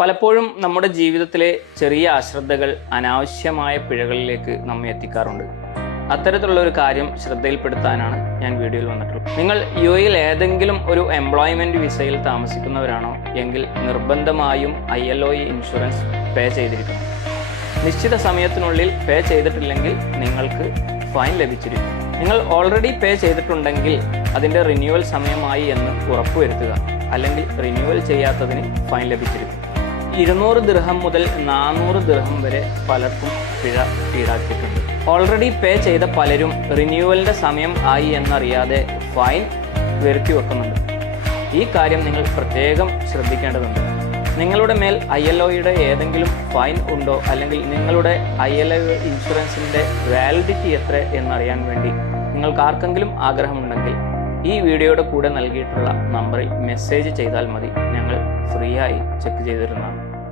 പലപ്പോഴും നമ്മുടെ ജീവിതത്തിലെ ചെറിയ അശ്രദ്ധകൾ അനാവശ്യമായ പിഴകളിലേക്ക് നമ്മെ എത്തിക്കാറുണ്ട്. അത്തരത്തിലുള്ള ഒരു കാര്യം ശ്രദ്ധയിൽപ്പെടുത്താനാണ് ഞാൻ വീഡിയോയിൽ വന്നിട്ടുള്ളത്. നിങ്ങൾ യു എയിൽ ഏതെങ്കിലും ഒരു എംപ്ലോയ്മെന്റ് വിസയിൽ താമസിക്കുന്നവരാണോ എങ്കിൽ നിർബന്ധമായും I L O insurance pay ചെയ്തിരിക്കണം. നിശ്ചിത സമയത്തിനുള്ളിൽ പേ ചെയ്തിട്ടില്ലെങ്കിൽ നിങ്ങൾക്ക് ഫൈൻ ലഭിച്ചിരിക്കും. നിങ്ങൾ ഓൾറെഡി പേ ചെയ്തിട്ടുണ്ടെങ്കിൽ അതിന്റെ റിന്യൂവൽ സമയമായി എന്ന് ഉറപ്പുവരുത്തുക. അല്ലെങ്കിൽ റിന്യൂവൽ ചെയ്യാത്തതിന് ഫൈൻ ലഭിച്ചിരിക്കും. ഇരുന്നൂറ് ദിർഹം മുതൽ നാനൂറ് ദിർഹം വരെ പലർക്കും പിഴ ഈടാക്കിയിട്ടുണ്ട്. ഓൾറെഡി പേ ചെയ്ത പലരും റിന്യൂവലിന്റെ സമയം ആയി എന്നറിയാതെ ഫൈൻ വരുത്തി വെക്കുന്നുണ്ട്. ഈ കാര്യം നിങ്ങൾ പ്രത്യേകം ശ്രദ്ധിക്കേണ്ടതുണ്ട്. നിങ്ങളുടെ മേൽ ഐ എൽ ഒയുടെ ഏതെങ്കിലും ഫൈൻ ഉണ്ടോ? അല്ലെങ്കിൽ നിങ്ങളുടെ ഐ എൽ ഒ ഇൻഷുറൻസിന്റെ വാലിഡിറ്റി എത്ര എന്നറിയാൻ വേണ്ടി നിങ്ങൾക്ക് ആർക്കെങ്കിലും ആഗ്രഹമുണ്ടെങ്കിൽ ഈ വീഡിയോയുടെ കൂടെ നൽകിയിട്ടുള്ള നമ്പറിൽ മെസ്സേജ് ചെയ്താൽ മതി. ഞങ്ങൾ ഫ്രീ ആയി ചെക്ക് ചെയ്തിരുന്നതാണ്.